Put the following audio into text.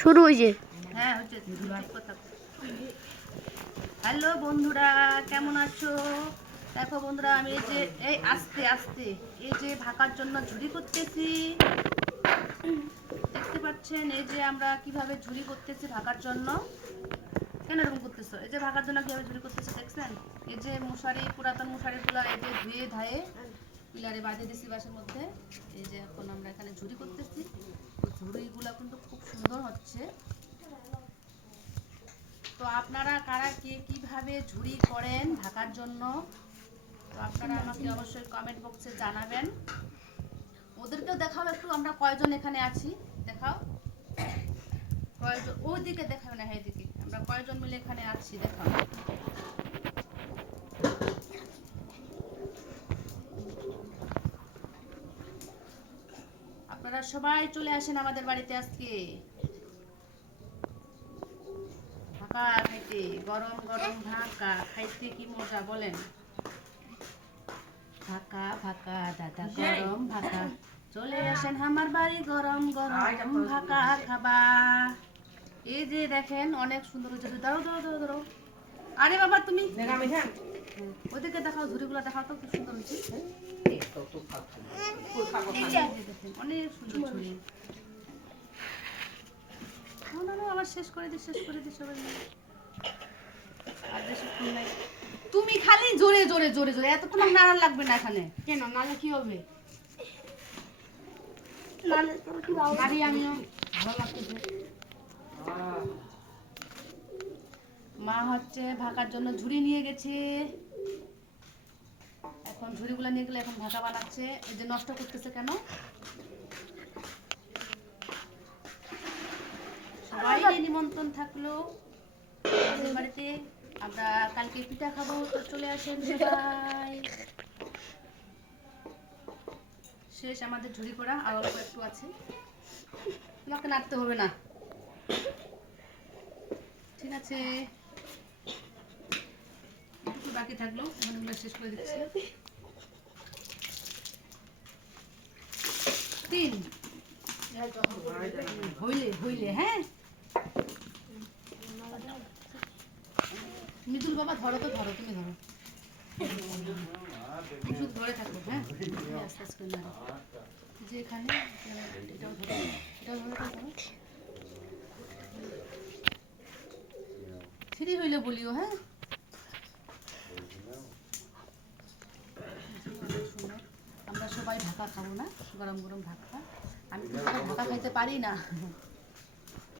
শুরু হয়েছে। হ্যাঁ হচ্ছে, ঠিক কথা। হ্যালো বন্ধুরা, কেমন আছো? দেখো বন্ধুরা, আমি এই যে আস্তে আস্তে এই যে ভাকার জন্য ঝুড়ি করতেছি। দেখতে পাচ্ছেন এই যে আমরা কিভাবে ঝুড়ি করতেছি ভাকার জন্য। কেন এরকম করতেছো? এই যে ভাকার জন্য কিভাবে ঝুড়ি করতেছি দেখছেন? এই যে মশারি, পুরাতন মশারিগুলো এই যে ধুয়ে ধায়ে পিলারে বাঁধে দিছি বাসের মধ্যে। এই যে এখন আমরা এখানে ঝুড়ি করতেছি। ঝুড়িগুলো কিন্তু খুব সুন্দর হচ্ছে। তো আপনারা কারা কে কিভাবে ঝুড়ি করেন ঢাকার জন্য, তো আপনারা আমাকে অবশ্যই কমেন্ট বক্সে জানাবেন। ওদেরকেও দেখাও একটু, আমরা কয়জন এখানে আছি দেখাও। কয়জন ওইদিকে দেখাও না, এইদিকে আমরা কয়জন মিলে এখানে আছি দেখাও। আপনারা সবাই চলে আসেন আমাদের বাড়িতে আজকে ভাকা খাইতে। গরম গরম ভাকা খাইতে কি মজা বলেন। ভাকা ভাকা দাদা গরম ভাকা, চলে আসেন আমার বাড়ি গরম গরম ভাকা খাবা। এই যে দেখেন অনেক সুন্দর হচ্ছে। দাঁড়াও দাঁড়াও দাঁড়াও দাঁড়াও। আরে বাবা তুমি ওদেরকে দেখাও, ঝুড়িগুলো দেখাও তো কি সুন্দর হচ্ছে। অনেক সুন্দর ঝুড়ি। না না না, আবার শেষ করে দিই, শেষ করে দিই সবাই মিলে। আর বেশিক্ষণ নাই। তুমি খালি জোরে জোরে জোরে জোরে, এতক্ষণ নাড়ার লাগবে না এখানে। কেন নালে কি হবে? আমিও ভালো লাগতেছে। মা হচ্ছে ভাকার জন্য ঝুড়ি নিয়ে গেছে। এখন ঝুড়িগুলো নিয়ে গেলে এখন ভাকা বানাচ্ছে। এই যে নষ্ট করতেছে কেন? সবাই নিমন্ত্রণ থাকলো আমাদের বাড়িতে। আমরা কালকে পিঠা খাবো, তো চলে আসেন সবাই। শেষ আমাদের ঝুড়ি করা, আর অল্প একটু আছে। তোমাকে নাড়তে হবে না, ঠিক আছে? একটু বাকি থাকলো, এখন আমরা শেষ করে দিচ্ছি। 3 হইলে হইলে, হ্যাঁ। মিতুল বাবা ধরো তো, ধরো তুমি ধরো, শুধু ধরে থাকো, হ্যাঁ। আস্তে আস্তে নাড়ো। যে এখানে এটাও ধরো, এটাও ধরে থাকো। ফ্রি হইলে বলিও, হ্যাঁ। আমরা সবাই ভাকা খাবো না, গরম গরম ভাকা। আমি কিন্তু ভাকা খাইতে পারি না।